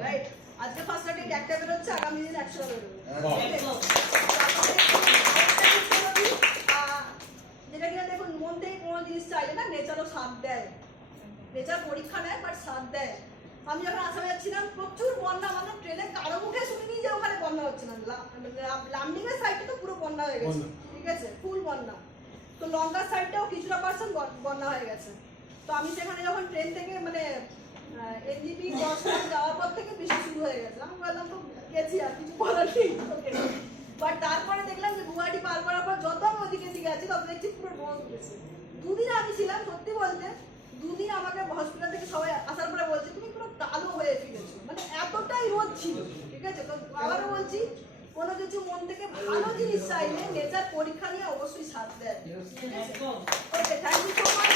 Right? আজকে first writing একটা বেরোচ্ছে, আগামী দিন 100টা বেরোবে। যেটা কিনা দেখুন, মন থেকে কোনো জিনিস চাইলে না নেচারও সাথ দেয়। নেচার পরীক্ষা নেয়, বাট সাথ দেয়। আমি যখন আসামে যাচ্ছিলাম প্রচুর বন্যা, মানে ট্রেনে কারো মুখে শুনিনি যে ওখানে বন্যা হচ্ছে না। লামডিং এর সাইডে তো পুরো বন্যা হয়ে গেছে, ঠিক আছে, ফুল বন্যা। তো লঙ্কার সাইডটাও কিছুটা পার্সেন্ট বন্যা হয়ে গেছে। তো আমি সেখানে যখন ট্রেন থেকে মানে এনজিপি বর্ষণ যাওয়ার পর থেকে বৃষ্টি শুরু হয়ে গেছে। আমি বললাম তো গেছি, আর কিছু বলার নেই। বাট তারপরে দেখলাম যে গুয়াহাটি পার করার পর যত আমি ওদিকে দিকে আছি তত দেখছি পুরো রোদ উঠেছে। দুদিন আমি ছিলাম, সত্যি বলতে দুদিন আমাকে হসপিটাল থেকে সবাই আসার পরে বলছে তুমি পুরো কালো হয়ে ফিরেছো, মানে এতটাই রোদ ছিল, ঠিক আছে। তো আবারও বলছি, কোনো কিছু মন থেকে ভালো জিনিস চাইলে নেচার পরীক্ষা নিয়ে অবশ্যই সাথ দেয়। ওকে, থ্যাংক ইউ সো মাচ।